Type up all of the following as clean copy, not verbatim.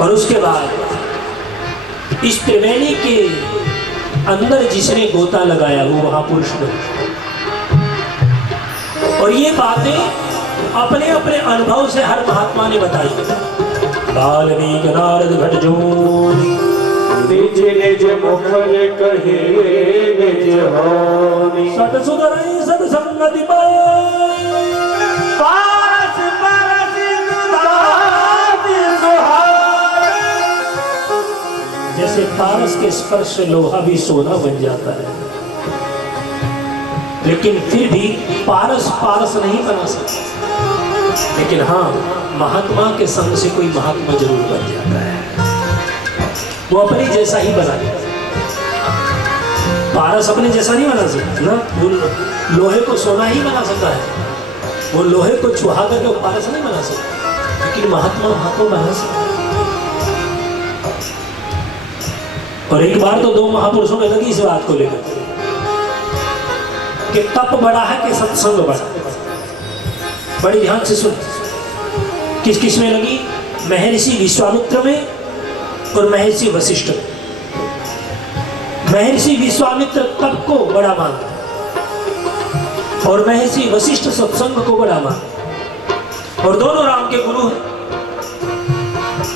और उसके बाद इस त्रिवेणी के अंदर जिसने गोता लगाया वो महापुरुष बने। और ये बातें अपने अपने अनुभव से हर महात्मा ने बताई। वाल्मीकि नारद भट्टजोनी निज निज मुखल कहे निज होनी। सत सुधरई सत संगति पारस परस दाति सुहाए। जैसे पारस के स्पर्श से लोहा भी सोना बन जाता है, लेकिन फिर भी पारस पारस नहीं बना सकता। लेकिन हाँ, महात्मा के संग से कोई महात्मा जरूर बन जाता है। वो अपने जैसा ही बना देता। पारस अपने जैसा नहीं बना सकता ना, वो लोहे को सोना ही बना सकता है। वो लोहे को चुहा करके वो पारस नहीं बना सकता, लेकिन महात्मा महात्मा बना सकता। और एक बार तो दो महापुरुषों में लगी इस बात को लेकर कि तप बड़ा है कि सत्संग बड़ा है। बड़ी ध्यान से सुन। किस किस में लगी? महर्षि विश्वामित्र में और महर्षि वशिष्ठ में। महर्षि विश्वामित्र तप को बड़ा मानते और महर्षि वशिष्ठ सत्संग को बड़ा मानते, और दोनों राम के गुरु हैं।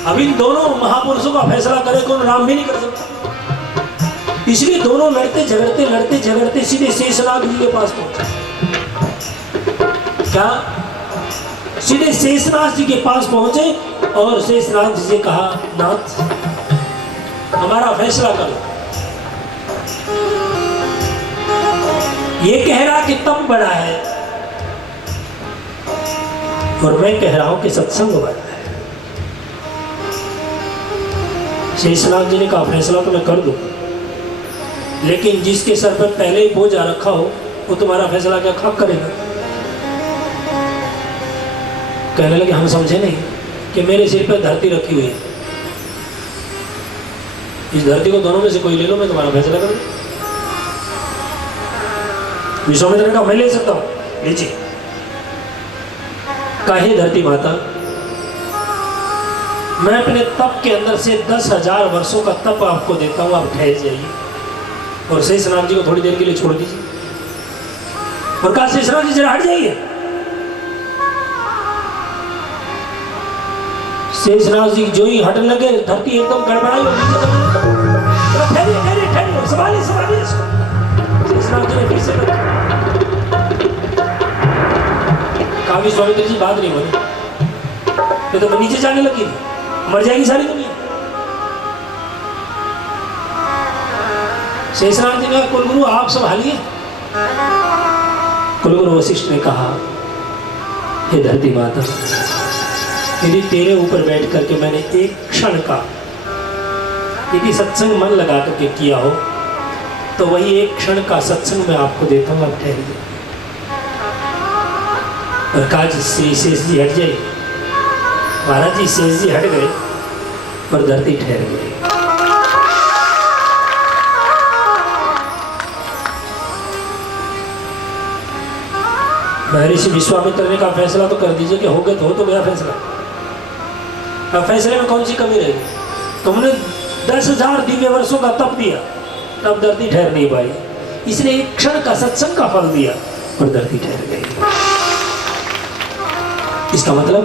अब इन दोनों महापुरुषों का फैसला करे कौन, राम भी नहीं कर सकता। इसलिए दोनों लड़ते झगड़ते सीधे शेषनाग जी के पास पहुंचे। क्या? सीधे शेषनाग जी के पास पहुंचे और शेषनाग जी से कहा, नाथ हमारा फैसला करो। ये कह रहा कि तप बड़ा है और मैं कह रहा हूं कि सत्संग बड़ा है। शेषनाग जी ने कहा, फैसला तो मैं कर दूं, लेकिन जिसके सर पर पहले ही बोझ आ रखा हो वो तुम्हारा फैसला क्या कब करेगा? कहने लगे, हम समझे नहीं कि मेरे सिर पर धरती रखी हुई है, इस धरती को दोनों में से कोई ले लो, मैं तुम्हारा फैसला कर दूं। विश्वामित्र ने कहा, मैं ले सकता हूं, लीजिए। कहे धरती माता, मैं अपने तप के अंदर से 10,000 वर्षों का तप आपको देता हूं, आप ठहर जाइए और शेषनाग जी को थोड़ी देर के लिए छोड़ दीजिए। और कहा, शेषनाग जी जरा हट जाइए। शेषनाग जी जो ही हटने लगे, धरती एकदम गड़बड़ाई और ठहरिए, संभालिए इसको। शेषनाग जी ने फिर से कहा, विश्वामित्र जी बात नहीं बोली, तो मैं नीचे जाने लगी, मर जाएगी सारी दुनिया। शेषनाग जी ने कहा, कुलगुरु आप संभालिए। कुलगुरु वशिष्ठ ने कहा, हे धरती माता, यदि तेरे ऊपर बैठ करके मैंने एक क्षण का यदि सत्संग मन लगा करके किया हो, तो वही एक क्षण का सत्संग मैं आपको देता हूँ, आप ठहरिए। और कहा, शेष जी हट जाए। महाराज जी शेष जी हट गए और धरती ठहर गई। महर्षि विश्वामित्र ने कहा, फैसला तो कर दीजिए कि हो गया तो गया फैसला। अब फैसले में कौन सी कमी रहेगी? तुमने 10,000 दिव्य वर्षों का तप दिया, तब धरती ठहर नहीं पाई, इसने एक क्षण का सत्संग का फल दिया और धरती ठहर गई। इसका मतलब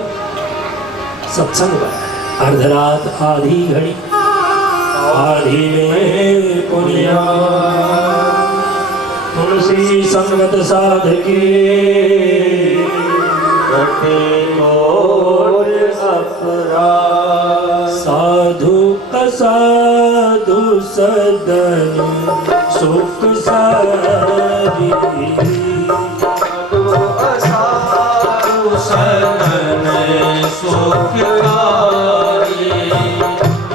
सत्संग बड़ा। अर्धरात आधी घड़ी आधी में पुनिया, तुलसी संगत साधके घटे घोर अपराध। साधु का साधु सदन सुख सारी, असाधु सदन सुखकारी।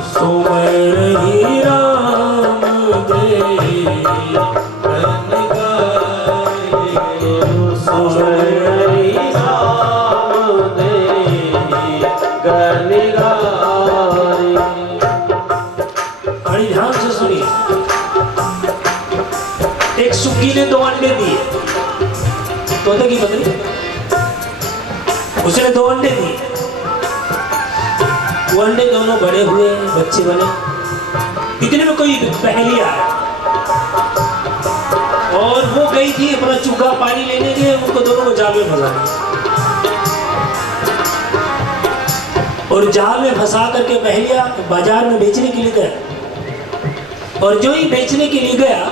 सुमरहि राम दे बड़ी ध्यान से सुनिए। एक सुग्गी ने 2 अंडे दिए, तोते की बकरी, उसने 2 अंडे दिए। वो वनडे दोनों बड़े हुए, बच्चे बने। इतने में कोई पहेली आया और वो गई थी अपना चूका पानी लेने के, उनको दोनों को जाल में फंसा दिया और जाल में फंसा करके पहेलिया बाजार में बेचने के लिए गया। और जो ही बेचने के लिए गया,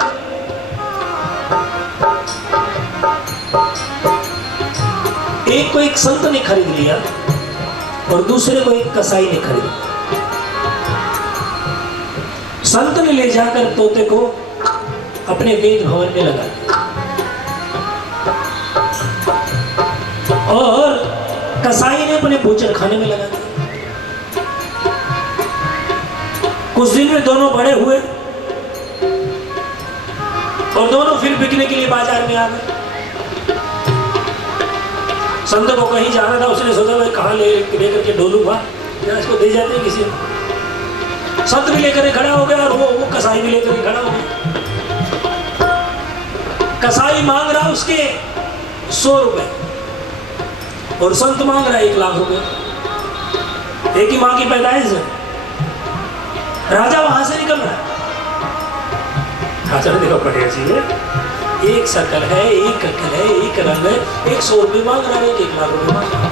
एक को एक संत ने खरीद लिया और दूसरे को एक कसाई ने खरीद लिया। संत ने ले जाकर तोते को अपने वेद भवन में लगा दिया और कसाई ने अपने बूचर खाने में लगा दिया। कुछ दिन में दोनों बड़े हुए और दोनों फिर बिकने के लिए बाजार में आ गए। संत को कहीं जाना था, उसने सोचा भाई कहाँ लेकर के डोलूंगा, इसको दे जाते हैं किसी को। संत भी लेकर खड़ा हो गया और वो कसाई भी लेकर खड़ा हो गया। कसाई मांग रहा उसके 100 रुपए और संत मांग रहा 1 लाख रुपए। एक ही माँ की पैदाइश है। राजा वहां से निकल रहा है। राजा ने देखा पटेल जी है, एक शकल है, एक अकल है, एक रंग है, 100 रुपये मांग रहा है, 1 लाख रुपये मांग रहा है।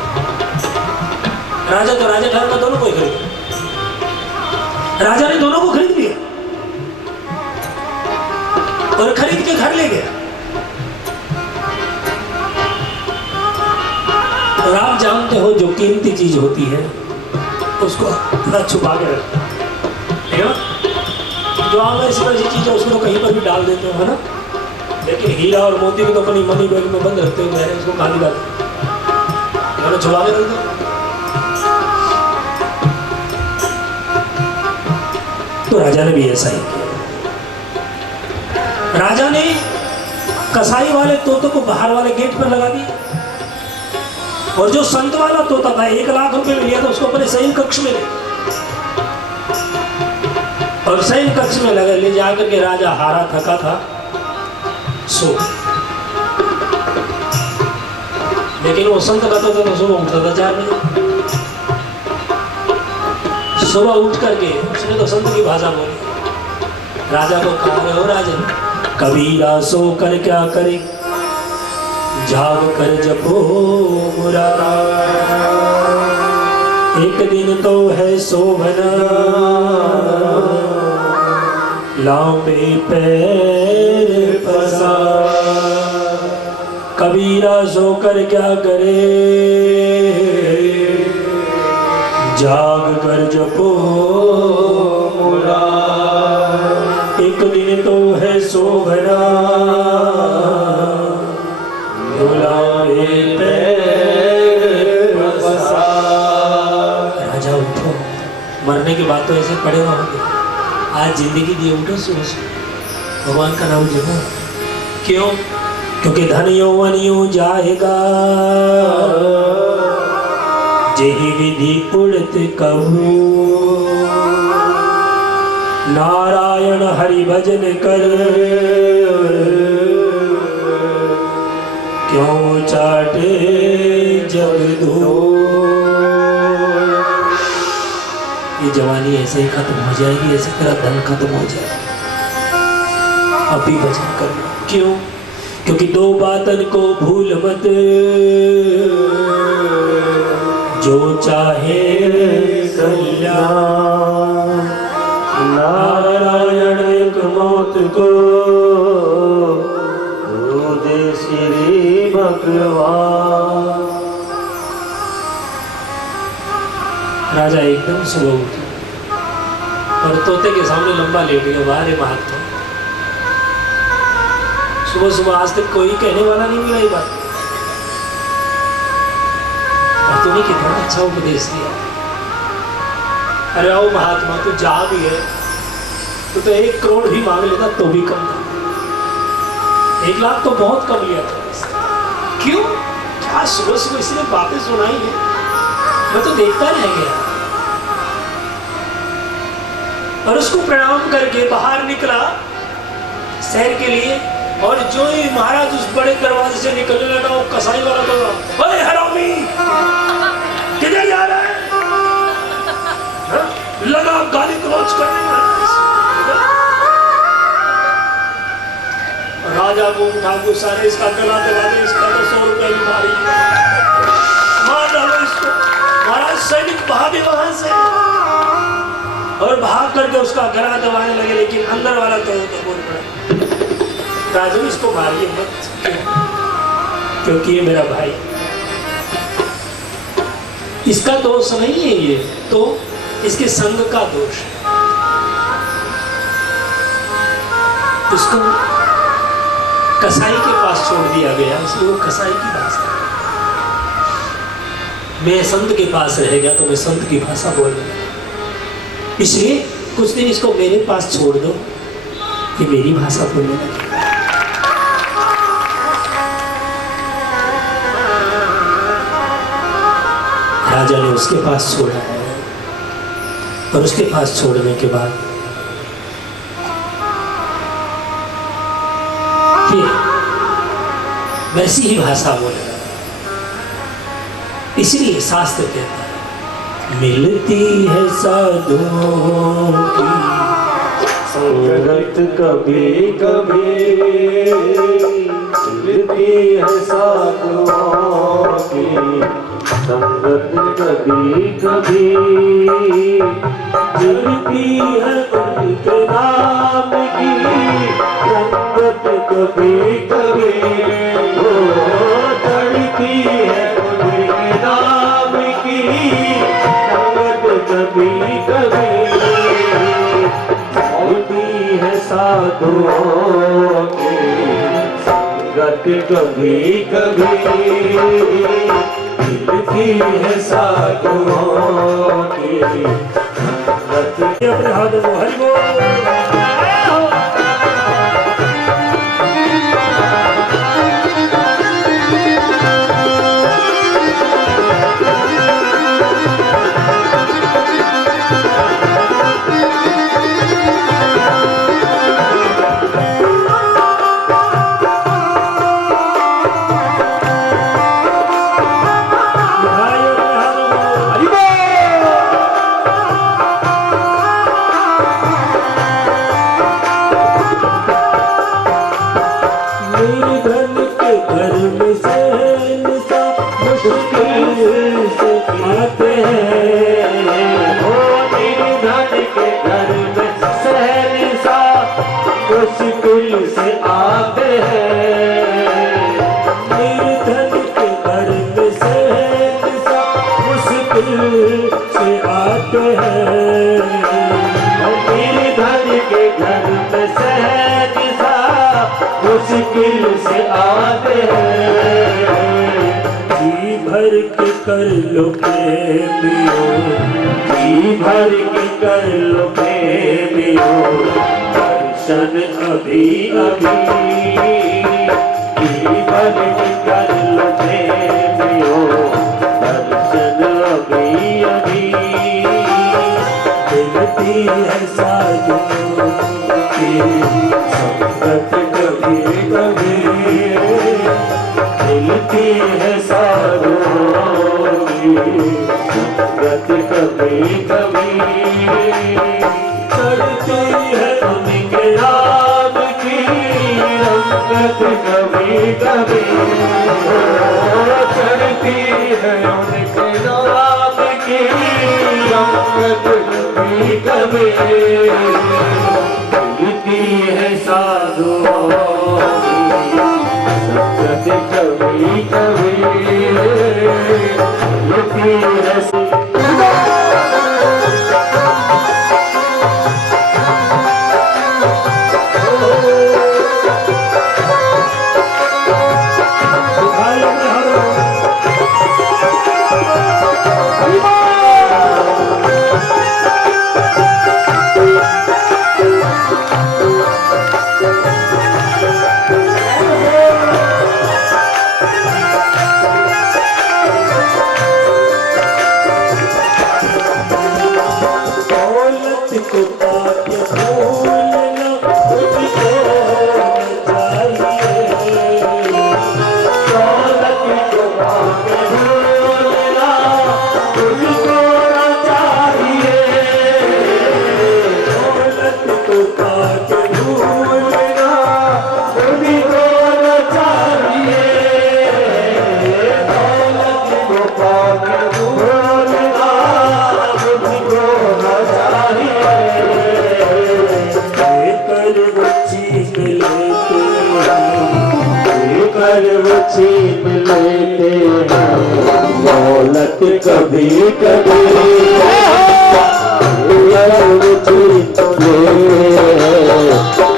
राजा तो राजा ठहरना, दोनों को ही खरीद लिया। राजा ने दोनों को खरीद लिया और खरीद के घर ले गया। और आप जानते हो जो कीमती चीज होती है उसको अपना छुपा के रखते हैं, जो आम ऐसी चीज है उसको कहीं पर भी डाल देते हो, है ना। लेकिन हीरा और मोती को तो अपनी मनी बैग में बंद रखते हुए उसको कहाँ निकालते, छुपा के रख दो। तो राजा ने भी ऐसा ही किया। राजा ने कसाई वाले तोते को बाहर वाले गेट पर लगा दिया और जो संत वाला तोता था 1 लाख रुपए में लिया था उसको अपने शयन कक्ष में और शयन कक्ष में लगा ले जाकर के राजा हारा थका था सो। लेकिन वो संत का तोता तो सुबह उठता था 4 बजे। सुबह उठ करके उसने तो संत की भाषा बोली। राजा को कहा, रहे हो राजन, कबीरा सो कर क्या करे, जाग कर जपो मुरारा। एक दिन तो है सोभना, लांबे पैर पसार। कबीरा सो कर क्या करे, जाग कर जपो मुरार। एक दिन तो है सोभना, राजा उठो, मरने के बाद तो ऐसे पड़े रहोगे। आज जिंदगी दी, उठो सुबह सुबह भगवान का नाम जपो। क्यों? क्योंकि धन यौवन जाएगा, जेहि विधि उड़त कहू। नारायण हरि भजन कर, क्यों चाटे जग दो। ये जवानी ऐसे ही खत्म हो जाएगी, ऐसे तेरा धन खत्म हो जाएगा। अभी भजन कर। क्यों? क्योंकि 2 बातन को भूल मत, जो चाहे कल्याण। नारायण एक मौत को दे श्री भगवान। राजा एकदम सुबह उठा और तोते के सामने लंबा लेट गया। वाह रे महात्मा, सुबह सुबह आज तक कोई कहने वाला नहीं मिला ये बात, और तूने कितना अच्छा उपदेश दिया। अरे आओ महात्मा, तू जा भी है तो 1 करोड़ भी मांग लेता तो भी कम था। 1 लाख तो बहुत कम लिया था। क्यों? क्या सुबह सुबह इसने बातें सुनाई है, मैं तो देखता रह गया। और उसको प्रणाम करके बाहर निकला शहर के लिए। और जो ही महाराज उस बड़े दरवाजे से निकलने लगा, वो कसाई वाला तो, अरे हरामी किधर जा रहा है? मौज करने वाला। राजा को उठा गुस्सा ने इसका गला दबा दे, इसका तो 100 रुपए भी भारी, मार डालो इसको। महाराज सैनिक भागे वहां से और भाग करके उसका गला दबाने लगे, लेकिन अंदर वाला तो बोल पड़ा, राजू इसको मारिए मत, क्योंकि ये मेरा भाई, इसका दोष नहीं है, ये तो इसके संग का दोष है। उसको कसाई के पास छोड़ दिया गया, इसलिए वो कसाई की भाषा, मैं संत के पास रहेगा तो मैं संत की भाषा बोलूंगा, इसलिए कुछ दिन इसको मेरे पास छोड़ दो, ये मेरी भाषा बोलने लगे। राजा ने उसके पास छोड़ा है, और उसके पास छोड़ने के बाद फिर वैसी ही भाषा बोलेगा। इसलिए शास्त्र कहता है, मिलती है साधुओं की संगत कभी कभी, मिलती है साधुओं की संगत कभी कभी, मिलती है उनके नाम की संगत कभी कभी, वो चढ़ती है उनके नाम की संगत कभी कभी, होती है साधुओं की संगत कभी कभी, मिलती है साधुओं की संगत। अपने हाथों को हरि बोल। मुश्किल से आते हैं, निर्धन के घर में सहनसा मुश्किल से आते हैं, निर्धन के घर में सहनसा मुश्किल से आते हैं, जी भर के कर लो प्रेमियो, जी भर के कर लो प्रेमियो, दर्शन अभी अभी, जी भर के कर लो प्रेमियो, दर्शन अभी अभी, मिलती है साधुओं की संगत कभी कभी, मिलती है साधुओं की संगत कभी कभी, चढ़ती है उनके नाम की रंगत कभी कभी, चढ़ती है उनके नाम की रंगत कभी कभी, मिलती है साधुओं की संगत कभी कभी, मिलती है। चाहिए कभी कभी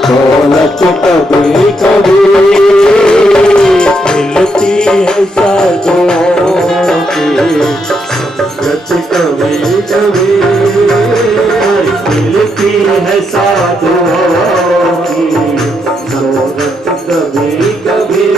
दौलत कभी कभी मिलती है साधुओं की संगत कभी कभी मिलती है साधुओं की दौलत कभी कभी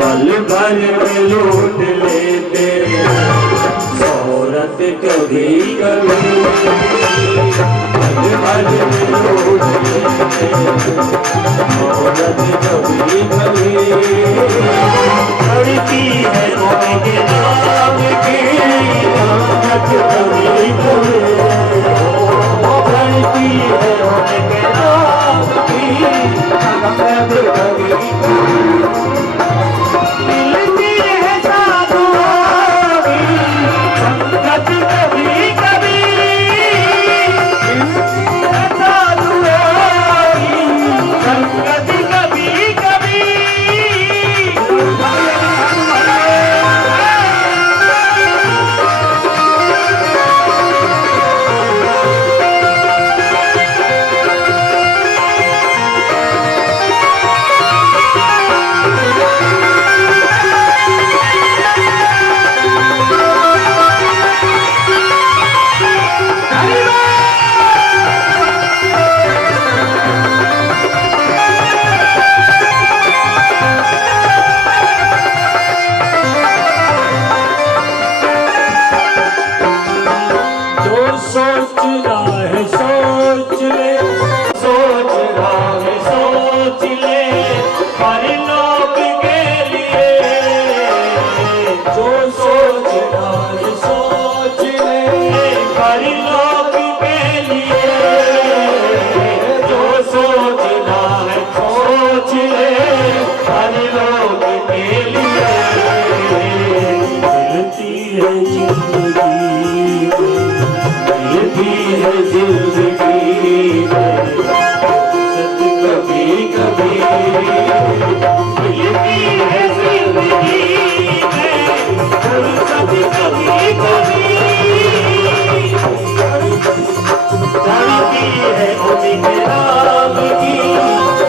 पल भर में लूट लेते शोहरत कभी कभी पल भर में लूट लेते शोहरत कभी कभी लड़ती है उनके नाम की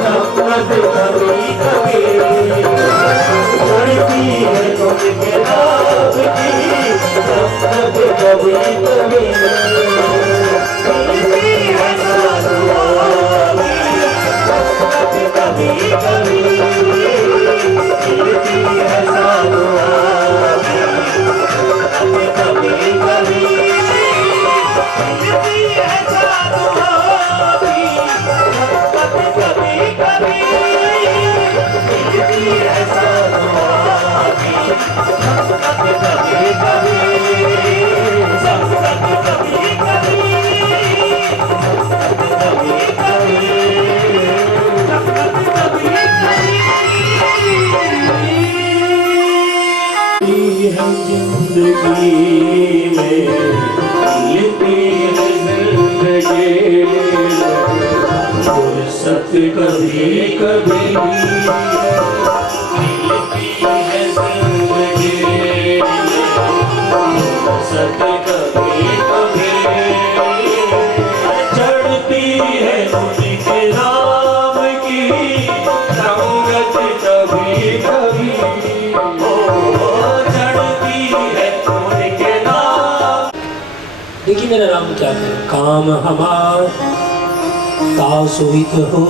नामत कभी कभी लड़ती है उनके नाम की नामत कभी कभी जिंदगी में मिलती है जिंदगी फुर्सत कभी कभी मिलती है जिंदगी फुर्सत कभी कभी चढ़ती है उनके नाम की संगत कभी कभी चढ़ती है देखिए मेरा राम क्या कहे, काम हमार तासुहित हो।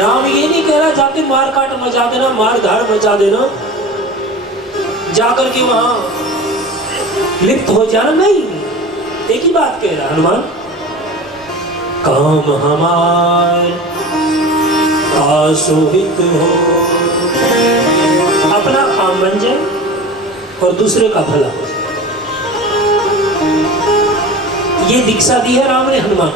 राम ये नहीं कह रहा जाके मार काट मचा देना, मार धाड़ मचा देना, जाकर के वहां लिप्त हो जाना, नहीं। एक ही बात कह रहा हनुमान, काम हमार तासुहित हो, अपना काम बन जाए और दूसरे का भला हो जाए। ये दीक्षा दी है राम ने हनुमान,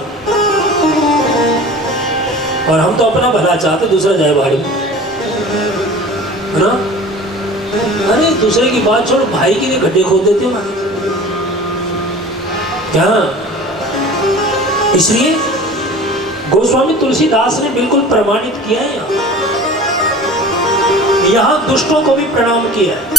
और हम तो अपना भला चाहते, दूसरा जाए भाड़ी, है ना। अरे दूसरे की बात छोड़, भाई के लिए गड्ढे खोद देते हो ना क्या। इसलिए गोस्वामी तुलसीदास ने बिल्कुल प्रमाणित किया है, यहां दुष्टों को भी प्रणाम किया है।